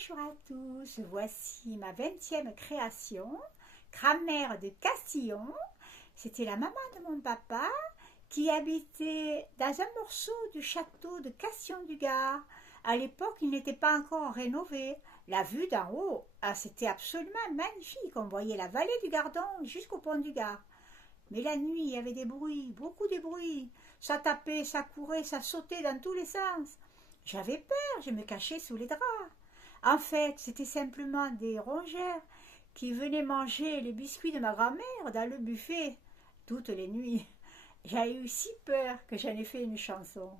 Bonjour à tous, voici ma 20e création, Grammaire de Castillon. C'était la maman de mon papa qui habitait dans un morceau du château de Castillon-du-Gard. À l'époque, il n'était pas encore rénové. La vue d'en haut, c'était absolument magnifique. On voyait la vallée du Gardon jusqu'au pont du Gard. Mais la nuit, il y avait des bruits, beaucoup de bruits. Ça tapait, ça courait, ça sautait dans tous les sens. J'avais peur, je me cachais sous les draps. En fait, c'était simplement des rongeurs qui venaient manger les biscuits de ma grand-mère dans le buffet toutes les nuits. J'ai eu si peur que j'en ai fait une chanson.